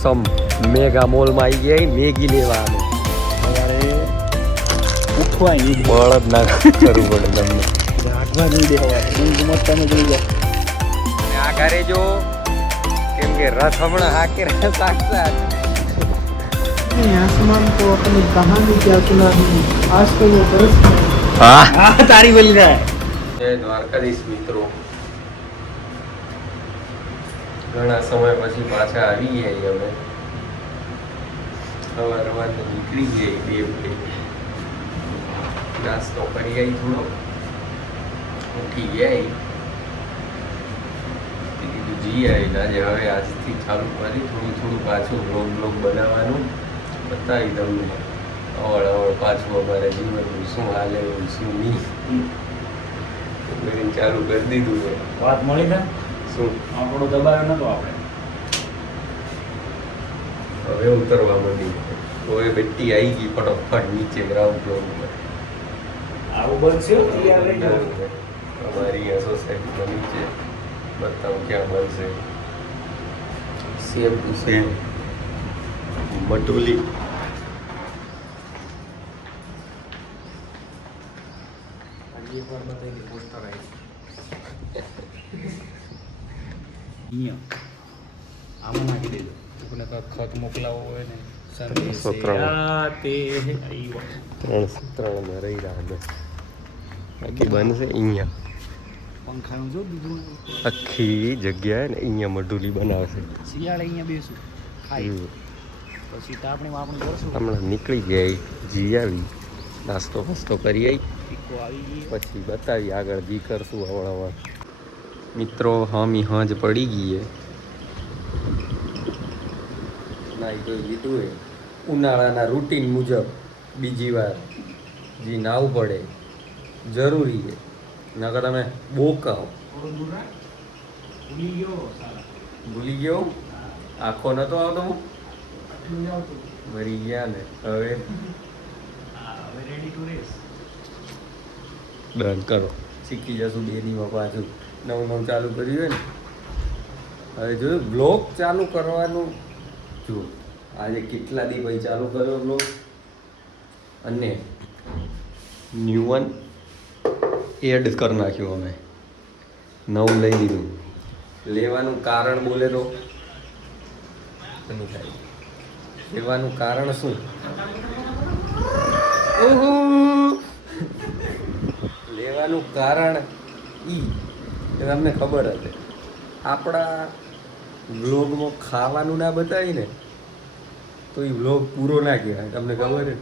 ઓસમ mega મોલમાં આવી ગયા મેગી લેવા અમે ઉઠવાય બળદ ના કરવું પડે તમને રાખવા નહીં દેવા ઊંઘ તમે જોઈ જાઓ આ ઘરે જો કેમ કે રસ હમણાં હાકે સાક્ષાત आसमान को अपनी कहानी क्या सुनानी आज तो वो बरस હા તારી બોલી જાય જય દ્વારકાધીશ મિત્રો ઘણા સમય પછી પાછા આવી ગયા અમે સવાર નીકળી ગયા બે નાસ્તો કરી આવી થોડો ઉઠી ગયા કીધું જી આવી આજે હવે આજથી ચાલુ કરી થોડું પાછું બ્લોગ બનાવવાનું બતાવી તમને અવળ પાછું અમારે જીવનનું શું હાલે શું નહીં કરીને ચાલુ કરી દીધું છે વાત મળી ને શું આપણો દબાયો નતો આપણે હવે ઉતરવા માંડી તો એ બેટી આવી ગઈ ફટોફટ નીચે ગ્રાઉન્ડ ફ્લોર ઉપર આવું બનશે તૈયાર રહી જાવ અમારી આ સોસાયટીમાં નીચે બતાવું ક્યાં બનશે સેમ ટુ સેમ મટુલી એક વાર બતાવી પોસ્ટર આવી આમાં નાખી દેજો કોઈને ખત મોકલાવો હોય ને સંદેશ આતે આવ્યો 303 માં રહી રહ્યા અમે બાકી બનશે અહીંયા પંખાનું જો બીજું આખી જગ્યાએ ને અહીંયા મઢુલી બનાવશે શિયાળે અહીંયા બેસું ખાઈ પછી તો આપણે કરશું હમણાં નીકળી ગયા જી આવી નાસ્તો વાસ્તો કરી આવી ટીકો આવી ગઈ પછી બતાવી આગળ જી કરશું હવડાવવા મિત્રો હામી હાંજ પડી ગઈ એ નાઈ ધોઈ લીધું એ ઉનાળાના રૂટીન મુજબ બીજી વાર જી નાવું પડે જરૂરી છે નકર તમે બોકાઓ ભૂલી ગયો આખો નતો આવતો હું મરી ગયા ને હવે રેડી ટુ રેસ ડન કરો શીખી જશું બે દીમાં પાછું નવું ચાલુ કર્યું હોય ને હવે જોયું બ્લોગ ચાલુ કરવાનું જો આજે કેટલા દી પછી ચાલુ કર્યો બ્લોગ અને ન્યૂ વન એડ કરી નાખ્યું અમે નવું લઈ લીધું લેવાનું કારણ બોલે તો નહીં થાય લેવાનું કારણ શું લેવાનું કારણ ઈ કે તમને ખબર હશે આપણા વ્લોગમાં ખાવાનું ના બતાવી ને તો એ વ્લોગ પૂરો ના કહેવાય તમને ખબર છે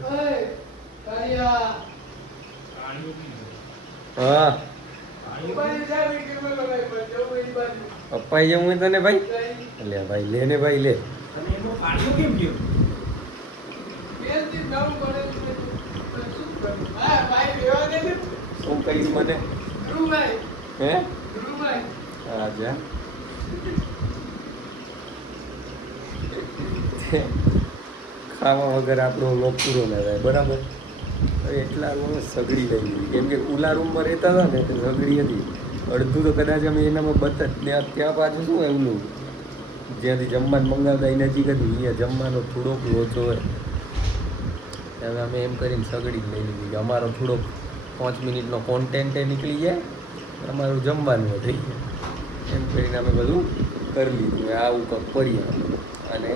હા પપ્પાઈ જવું હોય તને ભાઈ લે ભાઈ લે ને ભાઈ લે શું કહીશ મને હે હા જા ખાવા વગર આપણો લોક પૂરો ના થાય બરાબર એટલા રૂમ સગડી લઈ લીધી કેમ કે ઉલા રૂમમાં રહેતા હતા ને તો સગડી હતી અડધું તો કદાચ અમે એનામાં ત્યાં પાછું શું એમનું જ્યાંથી જમવાનું મંગાવતા એ નજીક હતી અહીંયા જમવાનો થોડોક લોચો હોય હવે અમે એમ કરીને સગડી જ લઈ લીધી કે અમારો થોડોક 5 મિનિટનો કોન્ટેન્ટે નીકળી જાય અમારું જમવાનું થઈ જાય એમ કરીને અમે બધું કરી લીધું આવું કંઈક પડી અને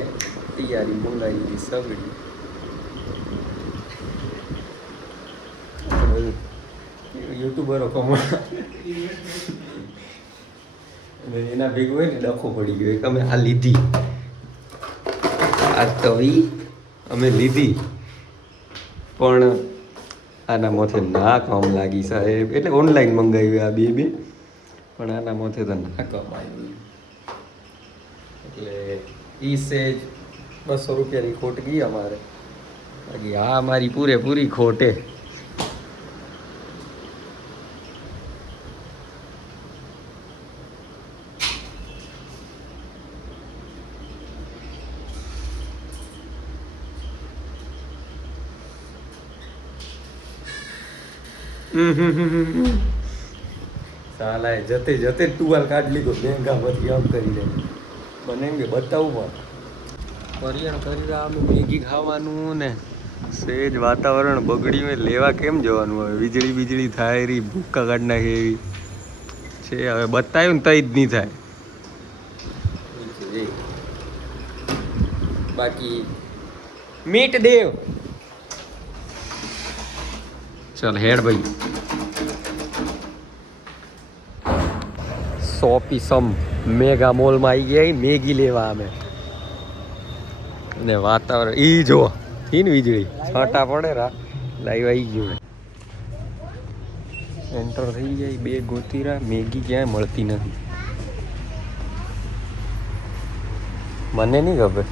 તૈયારી મંગાવી લીધી સગડી યુટ્યુબરો કમા એના ભેગું હોય ને ડખો પડી ગયો એક અમે આ લીધી આ તવી અમે લીધી પણ આના માથે ના કામ લાગી સાહેબ એટલે ઓનલાઈન મંગાવ્યું આ બે પણ આના માથે તો ના કામ આવ્યું એટલે ઈ સેજ 200 રૂપિયાની ખોટ ગઈ અમારે બાકી આ મારી પૂરેપૂરી ખોટે સાલા જતે જતે ટુવાલ કાઢ લીધો બેંગામાંથી આમ કરી દે મને એમ કે બતાવું પરિયાણ કરી રહ્યા અમે મેગી ખાવાનું ને સેજ વાતાવરણ બગડ્યું હોય લેવા કેમ જવાનું હવે વીજળી બીજળી થાય રી ભૂક્કા કાઢ નાખે એવી છે હવે બતાવ્યું ને તઈ જ નહીં થાય બાકી મીટ દેવ ચાલ હેડ ભાઈ સોપી સમ મેગા મોલમાં આવી ગયા મેગી લેવા અમે ને વાતાવરણ ઈ જો ઈ ને વીજળી છાંટા પડે રા લાઈવ આવી ગયું એન્ટર થઈ જાય બે ગોતીરા મેગી ક્યાંય મળતી નથી મને નહીં ખબર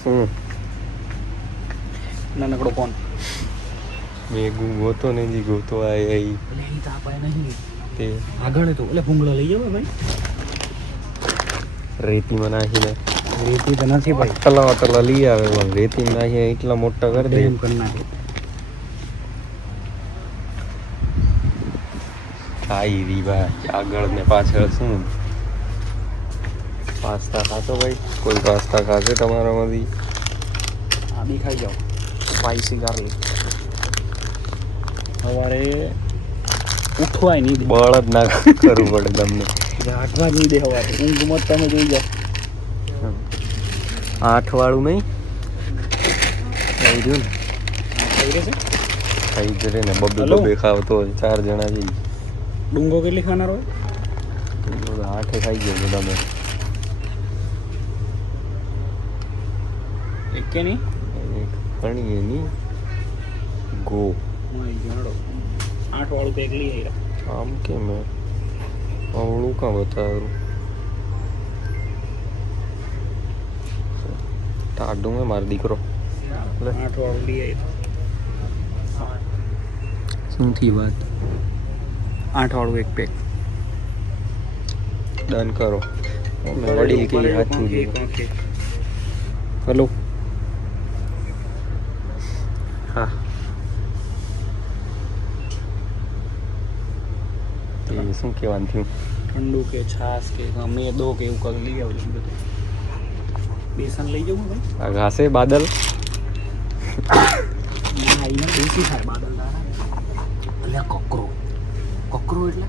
શું નાનકડો ફોન મેગું ગોતો ને જી ગોતો આય આઈ એટલે અહીં તો આપણે નહીં તે આગળ તો એટલે ભૂંગળો લઈ જાવ ભાઈ રેતીમાં નાખીને રેતી તો નથી ભાઈ અટલા લઈ આવે પણ રેતીમાં નાખીને એટલા મોટા કરી દે એમ કરી નાખે ખાઈ રી ભાઈ આગળ ને પાછળ શું પાસ્તા ખાશો ભાઈ કોઈ પાસ્તા ખાશે તમારામાંથી આ બી ખાઈ જાઓ સ્પાઈસી ગાર્લિક સવારે ઉઠવાય નહીં દે બળ જ ના કરવું પડે તમને આઠવા જ નહીં દે સવારે ઊંઘ મત તમે જોઈ જાઓ 8 વાળું નહીં થઈ રહ્યું ને થઈ રહેશે ખાઈ જ રે ને બબે હલો? બબે ખાવતો હોય 4 જણા જઈ ડુંગો કેટલી ખાનાર હોય 8 ખાઈ ગયો તમે એક કે નહીં ઘણી એની ગો જાણો 8 વાળું તો એક લઈ આવ્યા આમ કેમ અવળું કાં બતાવ્યું ટાઢું મેં મારો દીકરો 8 વાળું લઈ આવ્યા શું થી વાત 8 વાળું એક પેક ડન કરો મેં વડીલ કે હાથું હલો હા તે શું કહેવાનું થયું ઠંડુ કે છાશ કે ગમે દો કે એવું કંઈક લઈ આવજો બધું બેસન લઈ જવું ભાઈ આ ઘાસે બાદલ ના એને દેશી થાય બાદલ દાડા એટલે કકરો કકરો એટલે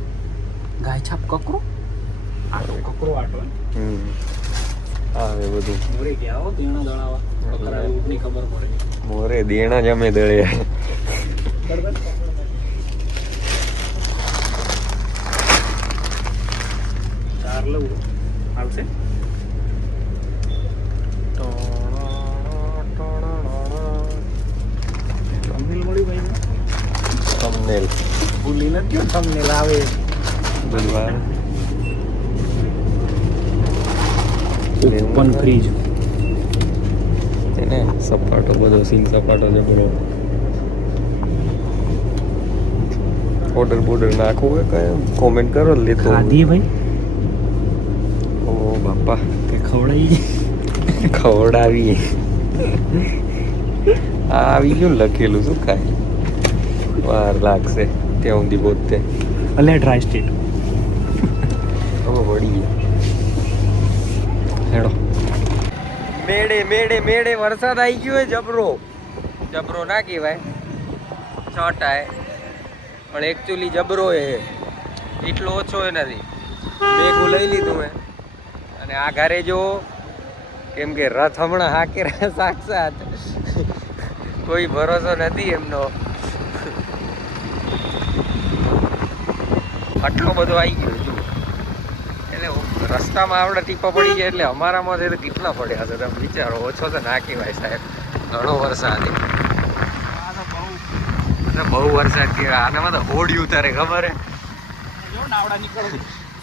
ગાય છાપ કકરો આટો કકરો આટો આવે બધું મોરે ગયા હો દેણા દળાવા કકરા ઊંટની ખબર પડે મોરે દેણા જ અમે દળે બરાબર ચાર લઉં આવશે થંબનેલ મળ્યું ભાઈ થંબનેલ ભૂલી નથી ગયો થંબનેલ આવે બધું ઓપન ફ્રીજ એને સપાટો બધો સીન સપાટો છે બરો ઓર્ડર બોર્ડર નાખવું હોય કઈ કોમેન્ટ કરો લેતો ખાધી ભાઈ ઓ બાપા તે ખવડાવી ખવડાવી આ આવી ગયું ને લખેલું શું કાંઈ વાર લાગશે ત્યાં સુધી પોતે અલે ડ્રાય સ્ટેટ હવે વળી ગયા હેડો મેડે મેડે મેડે વરસાદ આવી ગયો જબરો જબરો ના કહેવાય છટાય પણ એકચ્યુઅલી જબરો એ એટલો ઓછો એ નથી ભેગું લઈ લીધું મેં અને આ ઘરે જો કેમ કે રથ હમણાં હાકે સાક્ષાત કોઈ ભરોસો નથી એમનો આટલો બધો આવી ગયો જો એટલે રસ્તામાં આપણે ટીપા પડી ગયા એટલે અમારામાં તો કેટલા પડ્યા હશે તમે વિચારો ઓછો તો ના કહેવાય સાહેબ ઘણો વરસાદ બહુ વરસાદ કહેવાય આનામાં તો હોડી ઉતારે ખબર હે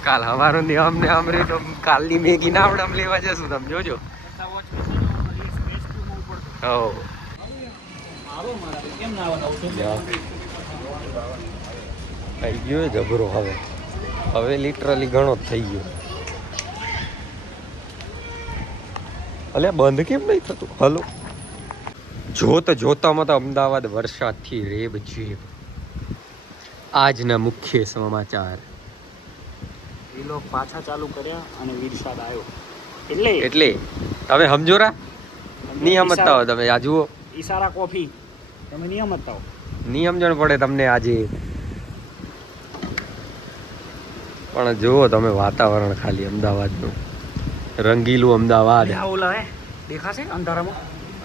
કાલ અમારું ને અમને આમ રે તો કાલની મેગી નાવડામ લેવા જશું તમે જોજો હો થઈ ગયો જબરો હવે લિટરલી ઘણો જ થઈ ગયો અલ્યા બંધ કેમ નહીં થતું હલો જોતામાં તો અમદાવાદ વરસાદથી રેબ જેબ આજના મુખ્ય સમાચાર વિલોગ પાછા ચાલુ કર્યા અને વિરસાદ આવ્યો એટલે તમે સમજોરા નહીં સમજતા હો તમે આ જુઓ ઈશારા કોફી તમે નહીં સમજતા હો. નહીં સમજણ પડે તમને આજે પણ જુઓ તમે વાતાવરણ ખાલી અમદાવાદનું રંગીલું અમદાવાદ આ ઓલા હે દેખાશે અંધારામાં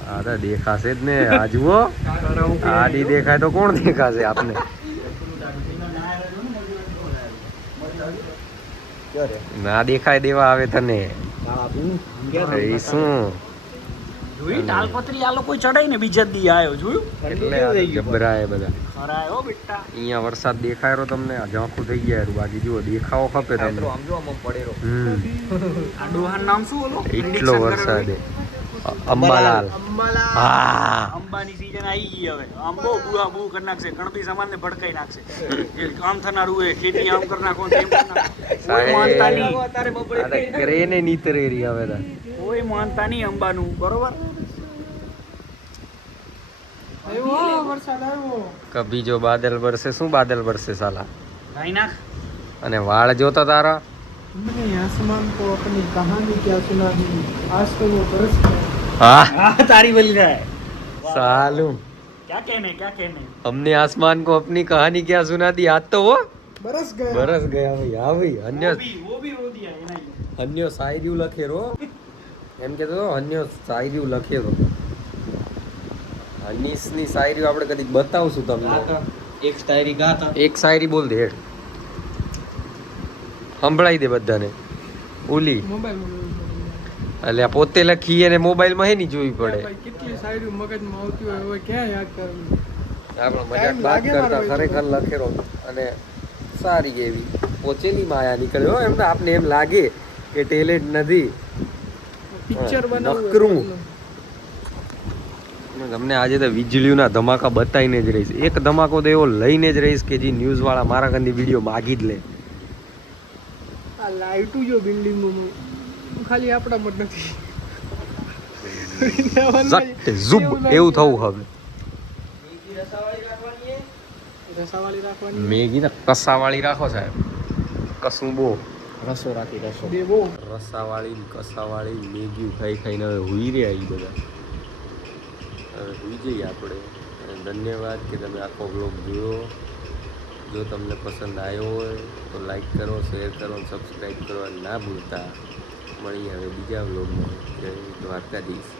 હા તો દેખાશે જ ને આ જુઓ આ નહીં દેખાય તો કોણ દેખાશે આપને ના દેખાય દેવા આવે તને એ શું જોયું તાલપત્રી આ લોકો ચડાઈ ને બીજા દી આવ્યો જોયું એટલે આ જબરાય બધા ખરા હો બેટા અહીંયા વરસાદ દેખાય રહ્યો તમને આ ઝાંખું થઈ ગયા રહ્યું. બાકી જુઓ દેખાવો ખપે તમને આ ડોહાનું નામ શું ઓલો એટલો વરસાદ અંબાલાલ હા અંબાની સીઝન આવી ગઈ હવે આંબો બુઆ બુ કરી નાખશે કણબી સમાન ને ભડકાઈ નાખશે જે આમ થનારું હોય ખેતી આમ કરી નાખો તેમ કરી નાખો. કોઈ માનતા નહીં ક્રેને નીતરે રહી હવે તો. કોઈ માનતા નહીં અંબાનું બરોબર વરસાદ આવ્યો. કભી જો બાદલ બરસે શું બાદલ બરસે સાલા ગાઈ નાખ અને વાળ જોતા તારા हमने आसमान को अपनी कहानी क्या सुनानी आज तो वो बरस गया. હા હા તારી બોલી જાય સાલું क्या कहने हमने आसमान को अपनी कहानी क्या सुना दी आज तो वो बरस गया. बरस गया भाई हाँ भाई वो भी रो दिया है ना અન્ય શાયરીઓ લખેરો એમ કહેતો હતો અન્ય શાયરીઓ લખેરો હનીસની શાયરીઓ આપણે કદી બતાવશું તમને एक शायरी गाता એક શાયરી બોલ દે હેડ સંભળાઈ દે બધાને ઓલી મોબાઈલ એટલે આ પોતે લખી અને મોબાઈલમાં હે નહીં જોવી પડે ભાઈ કેટલી સાઈડ મગજમાં આવતી હોય હવે ક્યાં યાદ કરવું. આપણે મજાક Time બાત લાગે કરતા મારો ખરેખર લખેરો અને સારી એવી પોચેલી માયા નીકળ્યો એમને આપને એમ લાગે કે ટેલેન્ટ નથી પિક્ચર નકરું. બનાવવું તમને આજે તો વીજળીઓના ધમાકા બતાવીને જ રહીશ. એક ધમાકો તો એવો લઈને જ રહીશ કે જે ન્યૂઝવાળા મારા કંદી વિડીયો માગી જ લે. આ લાઈટું જો બિલ્ડિંગનું ખાલી આપણા મત નથી ઝટ ઝુબ એવું થવું હવે. રસાવાળી રાખવાની મેગી ને કસાવાળી રાખો સાહેબ. કસું બહુ रसो राखी रसो દેવો રસાવાળી કસાવાળી મેગી ખાઈ ખાઈને હવે હુઈ રહ્યા એ બધા. હવે હુઈ જઈએ આપણે. અને ધન્યવાદ કે તમે આખો બ્લોગ જોયો. જો તમને પસંદ આવ્યો હોય તો લાઈક કરો, શેર કરો અને સબસ્ક્રાઈબ કરવા ના ભૂલતા. મળીએ હવે બીજા બ્લોગમાં. જય દ્વારકાધીશ.